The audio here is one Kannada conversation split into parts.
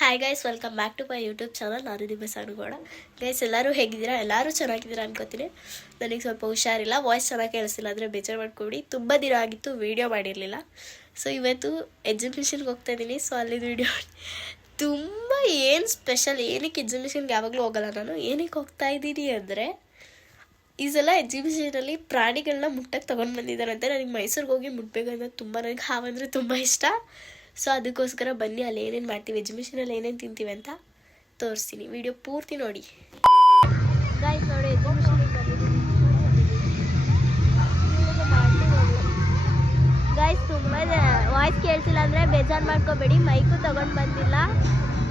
Hi guys, welcome back to my YouTube channel. ನಾನು ನಿಮ್ಮ ಸಾನುಗೌಡ. ಗೈಸ್, ಎಲ್ಲರೂ ಹೇಗಿದ್ದೀರಾ? ಎಲ್ಲರೂ ಚೆನ್ನಾಗಿದ್ದೀರಾ ಅನ್ಕೋತೀನಿ. ನನಗೆ ಸ್ವಲ್ಪ ಹುಷಾರಿಲ್ಲ, ವಾಯ್ಸ್ ಚೆನ್ನಾಗಿ ಕೇಳಿಸ್ತಿಲ್ಲ ಅಂದರೆ ಬೇಜಾರು ಮಾಡ್ಕೊಬಿಡಿ. ತುಂಬ ದಿನ ಆಗಿತ್ತು ವೀಡಿಯೋ ಮಾಡಿರಲಿಲ್ಲ. ಸೊ ಇವತ್ತು ಎಕ್ಸಿಬಿಷನ್ಗೆ ಹೋಗ್ತಾ ಇದ್ದೀನಿ. ಸೊ ಅಲ್ಲಿದ್ದು ವೀಡಿಯೋ ತುಂಬ ಏನು ಸ್ಪೆಷಲ್, ಏನಕ್ಕೆ ಎಕ್ಸಿಬಿಷನ್ಗೆ ಯಾವಾಗಲೂ ಹೋಗಲ್ಲ ನಾನು. ಏನಕ್ಕೆ ಹೋಗ್ತಾ ಇದ್ದೀನಿ ಅಂದರೆ, ಈ ಸಲ ಎಕ್ಸಿಬಿಷನಲ್ಲಿ ಪ್ರಾಣಿಗಳನ್ನ ಮುಟ್ಟಕ್ಕೆ ತೊಗೊಂಡು ಬಂದಿದ್ದಾರಂತೆ. ನನಗೆ ಮೈಸೂರಿಗೆ ಹೋಗಿ ಮುಟ್ಬೇಕಂತ ತುಂಬ, ನನಗೆ ಹಾವಂದರೆ ತುಂಬ ಇಷ್ಟ. ಸೊ ಅದಕ್ಕೋಸ್ಕರ ಬನ್ನಿ, ಅಲ್ಲಿ ಏನೇನು ಮಾಡ್ತೀವಿ, ಎಕ್ಸಿಬಿಷನಲ್ಲಿ ಏನೇನು ತಿಂತೀವಿ ಅಂತ ತೋರಿಸ್ತೀನಿ. ವಿಡಿಯೋ ಪೂರ್ತಿ ನೋಡಿ. ಗೈಸ್ ನೋಡಿ, ಎಕ್ಸಿಬಿಷನಿಗೆ ಬಂದಿದ್ದೀನಿ. ಗೈಸ್ ತುಂಬ ವಾಯ್ಸ್ ಕೇಳ್ತಿಲ್ಲ ಅಂದರೆ ಬೇಜಾರು ಮಾಡ್ಕೋಬೇಡಿ. ಮೈಕು ತೊಗೊಂಡು ಬಂದಿಲ್ಲ,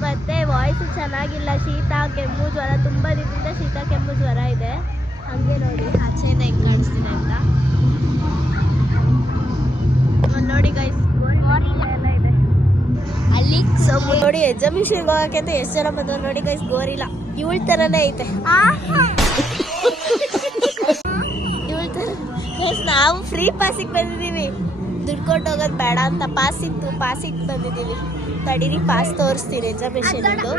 ಮತ್ತು ವಾಯ್ಸು ಚೆನ್ನಾಗಿಲ್ಲ. ಶೀತ, ಕೆಮ್ಮು, ಜ್ವರ, ತುಂಬ ದಿನದಿಂದ ಶೀತ, ಕೆಮ್ಮು, ಜ್ವರ ಇದೆ. ಹಾಗೆ ನೋಡಿ ಆಚೆಯಿಂದ ಹೆಂಗೆ ಕಾಣಿಸ್ತಿದೆ ಅಂತ ನೋಡಿ ಗೈಸ್. ಎಲ್ಲ ಇದೆ ಅಲ್ಲಿ. ಸೊ ನೋಡಿ, ಎಕ್ಸಿಬಿಷನ್ಗೆ ಹೋಗೋಕೆ ಅಂತ ಎಷ್ಟು ಜನ ಬಂದ್ರು ನೋಡಿ ಗೈಸ್. ಗೋರಿಲ್ಲ ಇವಳ ಥರನೇ ಐತೆ. ಇವಳ ಥರ ಗೈಸ್. ನಾವು ಫ್ರೀ ಪಾಸಿಗೆ ಬಂದಿದ್ದೀವಿ, ದುಡ್ಡು ಕೊಟ್ಟು ಹೋಗೋದು ಬೇಡ ಅಂತ. ಪಾಸಿಗೆ ಬಂದಿದ್ದೀವಿ. ತಡೀರಿ, ಪಾಸ್ ತೋರಿಸ್ತೀನಿ ಎಕ್ಸಿಬಿಷನ್ದು.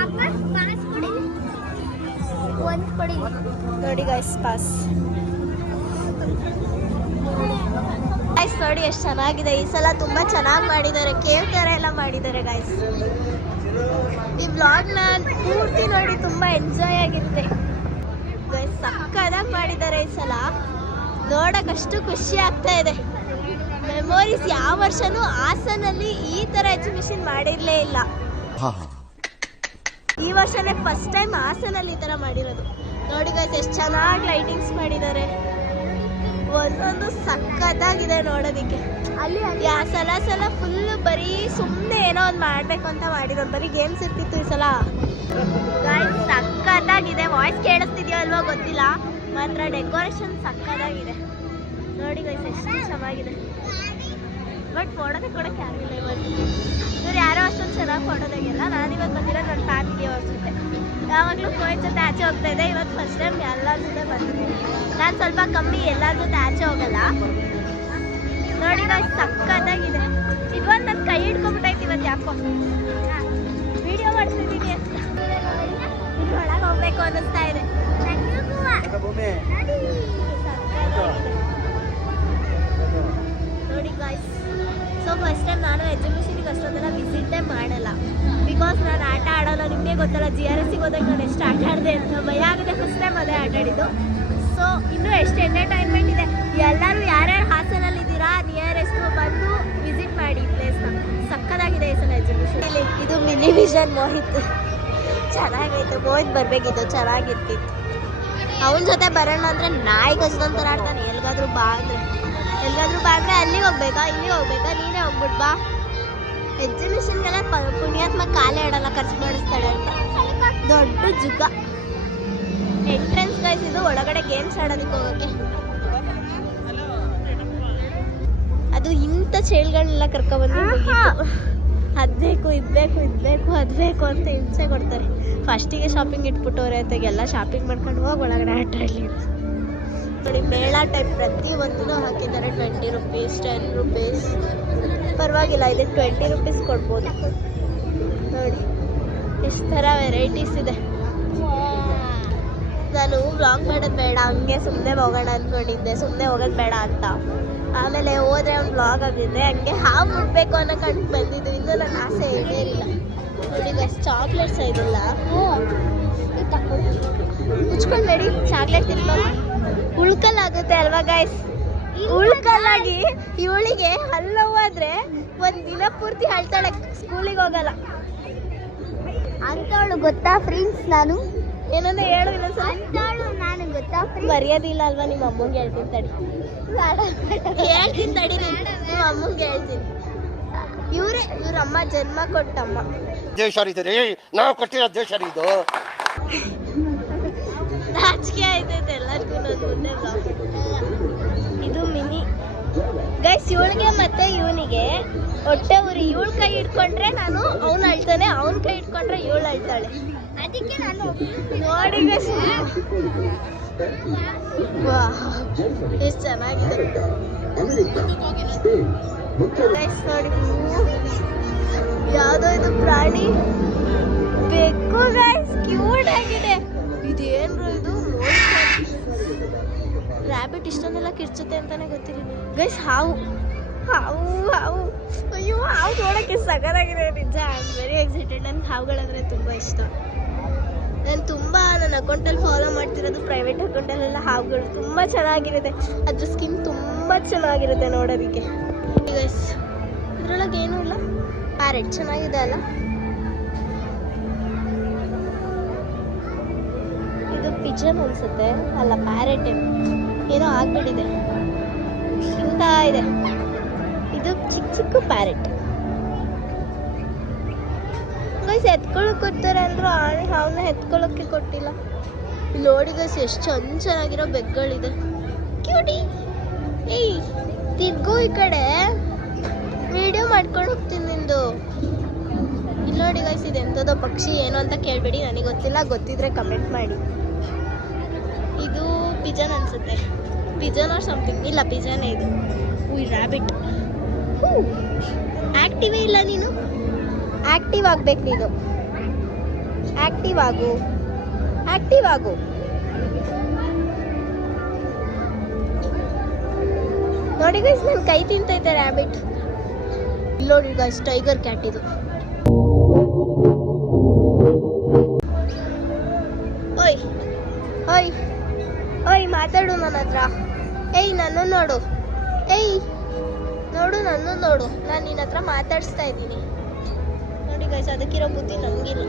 ನೋಡಿ ಗೈಸ್, ಪಾಸ್ ಗೈಸ್. ನೋಡಿ ಎಷ್ಟು ಚೆನ್ನಾಗಿದೆ. ಈ ಸಲ ತುಂಬ ಚೆನ್ನಾಗಿ ಮಾಡಿದ್ದಾರೆ, ಕೇವ್ ಥರ ಎಲ್ಲ ಮಾಡಿದ್ದಾರೆ ಗೈಸ್. ಈ ವ್ಲಾಗ್ನ ಪೂರ್ತಿ ನೋಡಿ, ತುಂಬ ಎಂಜಾಯ್ ಆಗಿರುತ್ತೆ ಗೈಸ್. ಸಕ್ಕದಾಗಿ ಮಾಡಿದ್ದಾರೆ ಈ ಸಲ. ನೋಡೋಕ್ಕಷ್ಟು ಖುಷಿ ಆಗ್ತಾ ಇದೆ. ಮೆಮೊರೀಸ್. ಯಾವ ವರ್ಷನೂ ಹಾಸನಲ್ಲಿ ಈ ಥರ ಎಕ್ಸಿಬಿಷನ್ ಮಾಡಿರಲೇ ಇಲ್ಲ. ಈ ವರ್ಷನೇ ಫಸ್ಟ್ ಟೈಮ್ ಹಾಸನಲ್ಲಿ ಈ ಥರ ಮಾಡಿರೋದು. ನೋಡಿ ಗೈಸ್, ಎಷ್ಟು ಚೆನ್ನಾಗಿ ಲೈಟಿಂಗ್ಸ್ ಮಾಡಿದ್ದಾರೆ. ಒಂದೊಂದು ಸಕ್ಕತ್ತಾಗಿದೆ ನೋಡೋದಕ್ಕೆ. ಅಲ್ಲಿ ಸಲ ಫುಲ್ ಬರೀ ಸುಮ್ಮನೆ ಏನೋ ಒಂದು ಮಾಡಬೇಕು ಅಂತ ಮಾಡಿರೋದು. ಬರೀ ಗೇಮ್ಸ್ ಇರ್ತಿತ್ತು ಈ ಸಲ. ಗೈಸ್ ಸಕ್ಕತ್ತಾಗಿದೆ. ವಾಯ್ಸ್ ಕೇಳಿಸ್ತಿದ್ಯೋ ಅಲ್ವೋ ಗೊತ್ತಿಲ್ಲ, ಮಾತ್ರ ಡೆಕೋರೇಷನ್ ಸಕ್ಕತ್ತಾಗಿದೆ. ನೋಡಿ ಗೈಸ್, ಎಷ್ಟು ಚೆನ್ನಾಗಿದೆ. ಬಟ್ ಫೋಟೋ ತೆಕ್ಕೊಡಕ್ಕೆ ಯಾರು ಇಲ್ಲ ಇವತ್ತು. ಇವ್ರು ಯಾರೋ ಅಷ್ಟೊಂದು ಚೆನ್ನಾಗಿ ಫೋಟೋ ತೆಗಿಯಲ್ಲ. ನಾನಿವತ್ತು ಬಂದಿರೋದು ನನ್ನ ಫ್ಯಾಮಿಲಿ ಅವ್ರ ಜೊತೆ. ಯಾವಾಗಲೂ ಕೋಯ್ ಜೊತೆ ಆಚೆ ಹೋಗ್ತಾ ಇದೆ. ಇವತ್ತು ಫಸ್ಟ್ ಟೈಮ್ ಎಲ್ಲರ ಜೊತೆ ಬಂದಿದ್ದೀನಿ. ನಾನು ಸ್ವಲ್ಪ ಕಮ್ಮಿ ಎಲ್ಲರ ಜೊತೆ ಆಚೆ ಹೋಗಲ್ಲ. ನೋಡಿ ಗೈಸ್, ಸಕ್ಕತ್ತಾಗಿದೆ. ಇದೊಂದು ನನ್ನ ಕೈ ಹಿಡ್ಕೊಂಡ್ಬಿಟ್ಟೈತಿ ಇವತ್ತು. ಯಾಕೋ ವಿಡಿಯೋ ಮಾಡ್ತಿದ್ದೀನಿ ಅಂತ ಇದ್ರೊಳಗೆ ಹೋಗ್ಬೇಕು ಅನ್ನಿಸ್ತಾ ಇದೆ. ನೋಡಿ ಗೈಸ್. ಸೊ ಫಸ್ಟ್ ಟೈಮ್ ನಾನು ಎಕ್ಸಿಬಿಷನ್ಗೆ ಅಷ್ಟೊಂದೆಲ್ಲ ವಿಸಿಟೇ ಮಾಡಲ್ಲ. ಬಿಕಾಸ್ ನಾನು ಆಟ ಆಡೋಲ್ಲ. ನಿಮಗೆ ಗೊತ್ತಲ್ಲ, GRSಗೆ ಹೋದಾಗ ನಾನು ಎಷ್ಟು ಆಟ ಆಡಿದೆ ಅಂತ. ಭಯ ಆಗಿದೆ. ಫಸ್ಟ್ ಟೈಮ್ ಅದೇ ಆಟ ಆಡಿದ್ದು. ಸೊ ಇನ್ನೂ ಎಷ್ಟು ಎಂಟರ್ಟೈನ್ಮೆಂಟ್ ಇದೆ. ಎಲ್ಲರೂ ಯಾರ್ಯಾರು ಹಾಸನಲ್ಲಿ ಇದ್ದೀರಾ, ನಿಯರೆಸ್ಟ್ ಬಂದು ವಿಸಿಟ್ ಮಾಡಿ ಈ ಪ್ಲೇಸ್ನ. ಸಕ್ಕದಾಗಿದೆ ಈ ಸಲ ಎಕ್ಸಿಬಿಷನ್. ಇದು ಮಿನಿ ವಿಷನ್ ಮೋಹಿತ್. ಚೆನ್ನಾಗೈತೆ. ಮೋಹಿತ್ ಬರಬೇಕಿತ್ತು, ಚೆನ್ನಾಗಿರ್ತಿತ್ತು. ಅವನ ಜೊತೆ ಬರೋಣ ಅಂದರೆ ನಾಯಿ ಕಷ್ಟಂತರ ಆಡ್ತಾನೆ. ಎಲ್ಗಾದ್ರೂ ಬಾ ಅಂದರೆ ಅಲ್ಲಿಗೆ ಹೋಗ್ಬೇಕಾ, ಇಲ್ಲಿಗೆ ಹೋಗ್ಬೇಕಾ, ನೀನೇ ಹೋಗ್ಬಿಟ್ಟು ಬಾ. ಎಕ್ಸಿಬಿಷನ್ಗೆಲ್ಲ ಪುಣ್ಯಾತ್ಮ ಕಾಲೇ ಆಡಲ್ಲ, ಖರ್ಚು ಮಾಡಿಸ್ತಾಳೆ ಅಂತ. ದೊಡ್ಡ ಜುಗ್ಗ ಎಂಟ್ರೆನ್ಸ್ ಗೈಸ್. ಇದು ಒಳಗಡೆ ಗೇಮ್ಸ್ ಆಡೋದಕ್ಕೆ ಹೋಗೋಕ್ಕೆ. ಅದು ಇಂಥ ಚೇಳುಗಳನ್ನೆಲ್ಲ ಕರ್ಕೊಬಂದು ಅದ್ಬೇಕು ಅದ್ಬೇಕು ಅಂತ ಹಿಂಸೆ ಕೊಡ್ತಾರೆ. ಫಸ್ಟಿಗೆ ಶಾಪಿಂಗ್ ಇಟ್ಬಿಟ್ಟವ್ರೆ ಅಂತೆಲ್ಲ ಶಾಪಿಂಗ್ ಮಾಡ್ಕೊಂಡು ಹೋಗಿ ಒಳಗಡೆ ಆಟ ಆಡಲಿ. ನೋಡಿ, ಮೇಳ ಟೈಪ್ ಪ್ರತಿ ಒಂದೂ ಹಾಕಿದ್ದಾರೆ. 20 ರೂಪೀಸ್, 10 ರೂಪೀಸ್, ಪರವಾಗಿಲ್ಲ. ಇದಕ್ಕೆ 20 ರೂಪೀಸ್ ಕೊಡ್ಬೋದು. ನೋಡಿ ಎಷ್ಟು ಥರ ವೆರೈಟೀಸ್ ಇದೆ. ನಾನು ವ್ಲಾಗ್ ಮಾಡೋದು ಬೇಡ, ಹಂಗೆ ಸುಮ್ಮನೆ ಹೋಗೋಣ ಅಂದ್ಕೊಂಡಿದ್ದೆ. ಸುಮ್ಮನೆ ಹೋಗೋದು ಬೇಡ ಅಂತ. ಆಮೇಲೆ ಹೋದ್ರೆ ಒಂದು ವ್ಲಾಗ್ ಆಗಿದ್ದೆ. ಹಂಗೆ ಹಾವು ಮುಟ್ಬೇಕು ಅನ್ನೋ ಕಂಡು ಬಂದಿದ್ದು. ಇದು ನನ್ನ ಆಸೆ ಏನಿಲ್ಲ. ನೋಡಿ ಗೈಸ್, ಚಾಕ್ಲೇಟ್ಸ್ ಇದಿಲ್ಲ. ಮುಚ್ಕೊಂಡ್ಬೇಡಿ, ಚಾಕ್ಲೇಟ್ ತಿನ್ಬೋದು. ಉಳ್ಕಲ್ಲಾಗುತ್ತೆ ಅಲ್ವಾ ಗೈಸ್. ಉಳ್ಕಲ್ಲಾಗಿ ಇವಳಿಗೆ ಹಲ್ಲವಾದ್ರೆ ಒಂದು ದಿನ ಪೂರ್ತಿ ಅಳ್ತಾಳೆ, ಸ್ಕೂಲಿಗೆ ಹೋಗಲ್ಲ ಅಂತವಳು. ಗೊತ್ತಾ ಫ್ರೆಂಡ್ಸ್, ನಾನು ಏನಂದ್ರೆ ಹೇಳು ಇನ್ನೊಂದ್ಸಲ. ನಾನು ಗೊತ್ತಾ ಮರ್ಯಾದಿಲ್ಲ ಅಲ್ವಾ? ನಿಮ್ಮ ಅಮ್ಮಂಗೆ ಹೇಳ್ತೀನಿ ತಡಿ. ಹೇಳ್ತೀನಿ ತಡಿ, ನಿಮ್ಮ ಅಮ್ಮಂಗೆ ಹೇಳ್ತೀನಿ. ಇವ್ರ ಅಮ್ಮ ಜನ್ಮ ಕೊಟ್ಟಮ್ಮ. ನಾವು ಕೊಟ್ಟಿರೋ ದೇಶ ಇದು. ನಾಚಿಕೆ ಆಯ್ತೈತೆ ಎಲ್ಲರಿಗೂ. ಮುಂದೆ ಇದು ಮಿನಿ ಗೈಸ್. ಇವಳಿಗೆ ಮತ್ತೆ ಇವನಿಗೆ ಹೊಟ್ಟೆ ಉರಿ. ಇವಳ ಕೈ ಹಿಡ್ಕೊಂಡ್ರೆ ನಾನು ಅವ್ನು ಅಳ್ತಾನೆ, ಅವನ ಕೈ ಹಿಡ್ಕೊಂಡ್ರೆ ಇವಳು ಅಳ್ತಾಳೆ. ಅದಕ್ಕೆ ನಾನು ನೋಡಿ ಗೈಸ್, ಎಷ್ಟು ಚೆನ್ನಾಗಿದೆ ಗೈಸ್. ನೋಡಿ ಯಾವುದೋ ಇದು ಪ್ರಾಣಿ. ಗೈಸ್ ಹಾವು ಹಾವು ಹಾವು ಅಯ್ಯೋ ಹಾವು ನೋಡೋಕ್ಕೆ ಸಗದಾಗಿದೆ ನಿಜ. I am very excited. ನನಗೆ ಹಾವುಗಳಂದರೆ ತುಂಬ ಇಷ್ಟ. ನನ್ನ ಅಕೌಂಟಲ್ಲಿ ಫಾಲೋ ಮಾಡ್ತಿರೋದು ಪ್ರೈವೇಟ್ ಅಕೌಂಟಲ್ಲೆಲ್ಲ ಹಾವುಗಳು ತುಂಬ ಚೆನ್ನಾಗಿರುತ್ತೆ. ಅದ್ರ ಸ್ಕಿನ್ ತುಂಬ ಚೆನ್ನಾಗಿರುತ್ತೆ ನೋಡೋದಕ್ಕೆ. ಗೈಸ್ ಇದ್ರೊಳಗೆ ಏನೂ ಇಲ್ಲ. ಪ್ಯಾರೆಟ್ ಚೆನ್ನಾಗಿದೆ ಅಲ್ಲ. ಇದು ಪಿಜನ್ ಅನ್ಸುತ್ತೆ, ಅಲ್ಲ ಪ್ಯಾರೆಟ್ ಏನೋ ಆಗ್ಬಿಟ್ಟಿದೆ ಇಂತ ಇದೆ. ಇದು ಚಿಕ್ಕ ಚಿಕ್ಕ ಪ್ಯಾರೆಟ್. ಗೈಸ್ ಎತ್ಕೊಳಕ್ ಕೊಡ್ತಾರೆ ಅಂದ್ರು ಅವನ್ನ ಎತ್ಕೊಳ್ಳೋಕ್ಕೆ ಕೊಟ್ಟಿಲ್ಲ. ಇಲ್ಲಿ ನೋಡಿ ಗೈಸ್ ಎಷ್ಟು ಚೆನ್ನಾಗಿರೋ ಬೆಗ್ಗಳಿದೆ. ಕ್ಯೂಟಿ ಏಯ್ ತಿರ್ಗೋ ಈ ಕಡೆ, ವಿಡಿಯೋ ಮಾಡ್ಕೊಂಡು ಹೋಗ್ತೀನಿ ನಿಂದು. ಇಲ್ಲಿ ನೋಡಿ ಗೈಸ್ ಇದೆ ಎಂಥದೋ ಪಕ್ಷಿ, ಏನು ಅಂತ ಕೇಳಬೇಡಿ, ನನಗೆ ಗೊತ್ತಿಲ್ಲ. ಗೊತ್ತಿದ್ರೆ ಕಮೆಂಟ್ ಮಾಡಿ. ಇದು ಪಿಜನ್ ಅನ್ಸುತ್ತೆ, ಪಿಜನ್ ಆರ್ ಸಮಥಿಂಗ್. ಇಲ್ಲ ಪಿಜನೇ ಇದು. ರ್ಯಾಬಿಟ್. ಆಕ್ಟಿವೇ ಇಲ್ಲ ನೀನು. ಆಕ್ಟಿವ್ ಆಗ್ಬೇಕು ನೀನು. ಆಕ್ಟಿವ್ ಆಗು, ಆಕ್ಟಿವ್ ಆಗು. ನೋಡಿ ಗೈಸ್ ನನ್ನ ಕೈ ತಿಂತೈತೆ ರ್ಯಾಬಿಟ್. ಇಲ್ಲಿ ನೋಡಿ ಗೈಸ್ ಟೈಗರ್ ಕ್ಯಾಟ್ ಇದು. ಓಯ್ ಓಯ್ ಓಯ್ ಮಾತಾಡು ನನ್ನ ಹತ್ರ. ಏಯ್ ನನ್ನ ನೋಡು. ಏಯ್ ನೋಡು ನನ್ನ ನೋಡು. ನಾನು ನಿನ್ನ ಹತ್ರ ಮಾತಾಡಿಸ್ತಾ ಇದ್ದೀನಿ. ನೋಡಿ ಗೈಸ್ ಅದಕ್ಕಿರೋ ಬುದ್ಧಿ ನಮಗಿಲ್ಲ.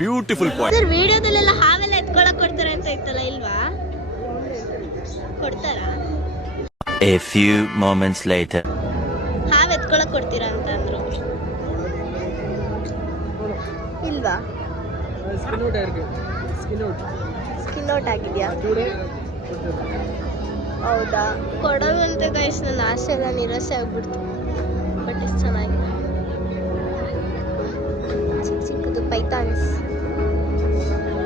Beautiful point. ಸರ್ ವಿಡಿಯೋದಲ್ಲೆಲ್ಲ ಹಾವೆಲ್ಲ ಎತ್ಕೊಳಕ್ ಕೊಡ್ತಾರೆ ಅಂತ ಇತ್ತಲ್ಲ, ಇಲ್ವಾ? ಕೊಡ್ತಾರಾ? A few moments later. ಹಾವು ಎತ್ಕೊಳಕ್ ಕೊಡ್ತೀರಾ ಅಂತ ಅಂದ್ರು. ಇಲ್ವಾ? ಸ್ಕಿನ್ ಔಟ್ ಆಗಿದ್ಯಾ? ಹೌದಾ? ಕೊಡೋವಂತೆ ಗೈಸ್ ನನ್ನ ಆಸೆ ಎಲ್ಲ ನಿರಾಸೆ ಆಗ್ಬಿಡ್ತು. ಬಟ್ ಎಷ್ಟು ಚೆನ್ನಾಗಿದೆ. ಚಿಕ್ಕ ಚಿಕ್ಕದು ಪೈಥಾನ್ಸ್.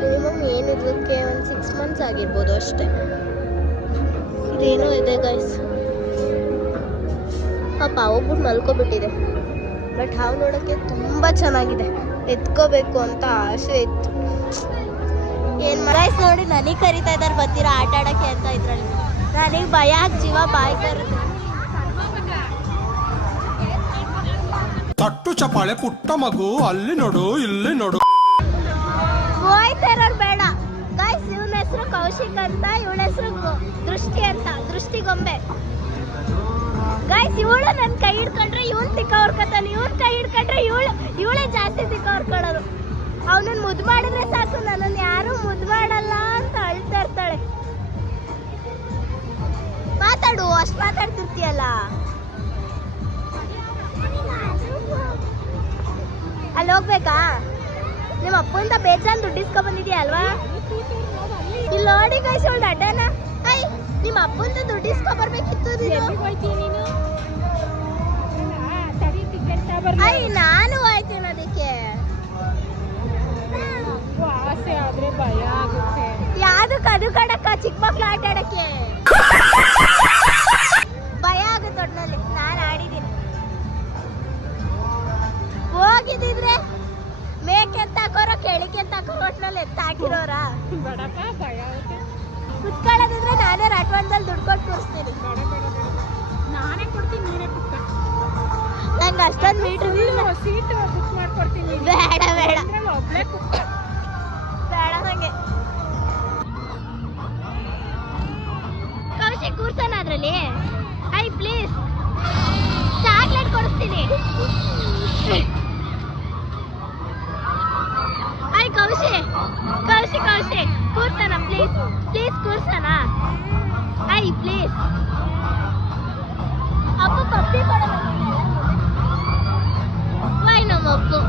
ಮಿನಿಮಮ್ ಏನಿದಕ್ಕೆ ಒಂದು 6 months ಆಗಿರ್ಬೋದು ಅಷ್ಟೇ. ಇದೇನೋ ಇದೆ ಗೈಸ್. ಪಾಪ ಹೋಗ್ಬಿಟ್ಟು ಮಲ್ಕೊಬಿಟ್ಟಿದೆ. ಬಟ್ ಹಾವು ನೋಡೋಕ್ಕೆ ತುಂಬ ಚೆನ್ನಾಗಿದೆ. ಎತ್ಕೋಬೇಕು ಅಂತ ಆಸೆ ಇತ್ತು. ಏನು ಗೈಸ್ ನೋಡಿ ನನಗೆ ಕರಿತಾ ಇದ್ದಾರೆ ಬರ್ತೀರಾ ಆಟ ಆಡೋಕ್ಕೆ ಅಂತ. ಇದ್ರಲ್ಲಿ ನನಗೆ ಭಯ ಜೀವ ಬಾಯಿ ಬರುತ್ತೆ. ತಟ್ಟು ಚಪಾಳೆ ಪುಟ್ಟ ಮಗು ಅಲ್ಲಿ ನೋಡು ಇಲ್ಲಿ ನೋಡು. ಹೋಯ್ತಾರ ಬೇಡ ಗೈಸ್. ಇವನ ಹೆಸರು ಕೌಶಿಕ್ ಅಂತ, ಇವಳ ಹೆಸರು ದೃಷ್ಟಿ ಅಂತ, ದೃಷ್ಟಿ ಗೊಂಬೆ. ಗೈಸ್ ಇವಳು ನನ್ನ ಕೈ ಹಿಡ್ಕೊಂಡ್ರೆ ಇವನ್ ತಿಕ್ಕ ಹೊರ್ಕೊತಾನೆ, ಇವನ್ ಕೈ ಹಿಡ್ಕೊಂಡ್ರೆ ಇವಳೇ ಜಾಸ್ತಿ ತಿಕ್ಕ ಹೊರ್ಕೊಳ್ಳೋದು. ಅವನನ್ನ ಮುದ್ದು ಮಾಡಿದ್ರೆ ಸಾಕು, ನನ್ನನ್ನು ಯಾರು ಮುದ್ದು ಮಾಡಲ್ಲ ಅಂತ ಅಳ್ತಾ ಇರ್ತಾಳೆ. ಮಾತಾಡು, ಅಷ್ಟು ಮಾತಾಡ್ತಿರ್ತೀಯಲ್ಲ. ಅಲ್ಲಿ ಹೋಗ್ಬೇಕಾ? ನಿಮ್ಮ ಅಪ್ಪಂತ ಬೇಜಾನ್ ದುಡ್ಡು ಇಸ್ಕೊ ಬಂದಿದ್ಯಾ ಅಲ್ವಾ? ಇಲ್ಲಿ ನೋಡಿ ಗೈಸ್ ಅವಳು ಅಡ್ಡನ. ಐ ನಿಮ್ಮ ಅಪ್ಪಂತ ದುಡ್ಡು ಇಸ್ಕೊ ಬರ್ಬೇಕಿತ್ತು. ಐ ನಾನು ಹೋಯ್ತೀನಿ ಅದಕ್ಕೆ. ಆಸೆ ಆದ್ರೆ ಭಯ ಆಗುತ್ತೆ. ಯಾವ್ದಕ್ಕೆ ಅದು ಕಡಕ್ಕ ಚಿಕ್ಕ ಮಕ್ಳು ಆಟ ಆಡಕ್ಕೆ ಭಯ ಆಗುತ್ತೆ ಒಟ್ನಲ್ಲಿ. ನಾನು ಆಡಿದ್ದೀನಿ. ಹೋಗಿದ್ದಿದ್ರೆ ಮೇಕೆ ಎತ್ತಾಕೋರ ಕೆಳಿಕೆ ಎತ್ತಾಕೋರ ಒಟ್ನಲ್ಲಿ ಎತ್ತಾಕಿರೋರ. ಬಡಕ ಭಯ ಆಗುತ್ತೆ. ಕುತ್ಕೊಳ್ಳೋದಿದ್ರೆ ನಾನೇ ರಾಟ್ವಾಂಡದಲ್ಲಿ ದುಡ್ಡು ಕೊಟ್ಟು ಕೂರಿಸ್ತೀನಿ. ನಾನೇ ಕೊಡ್ತೀನಿ, ನೀನೇ ಕುತ್ಕ. ನಂಗೆ ಅಷ್ಟೊಂದು ಮೀಟ್ರ್ ಸೀಟ್ ಬುಕ್ ಮಾಡ್ಕೊಡ್ತೀನಿ. ಬೇಡ ಬೇಡ ಒಬ್ಳೆ ಕುತ್ಕ. ಬೇಡ ನಂಗೆ. ಕೌಶಿಕ್ ಕೂರ್ಸೋಣ ಅದ್ರಲ್ಲಿ. ಐ ಪ್ಲೀಸ್ ಚಾಕ್ಲೇಟ್ ಕೊಡಿಸ್ತೀನಿ. ಐ ಕೌಶಿ ಕೌಶಿ ಕೌಶಿ ಕೂರ್ಸೋಣ ಪ್ಲೀಸ್, ಪ್ಲೀಸ್ ಕೂರ್ಸೋಣ. ಐ ಪ್ಲೀಸ್. ಅಪ್ಪ ಪಪ್ಪಿ ಕೊಡೋಣ. ವೈ ನಮ್ಮ ಅಪ್ಪು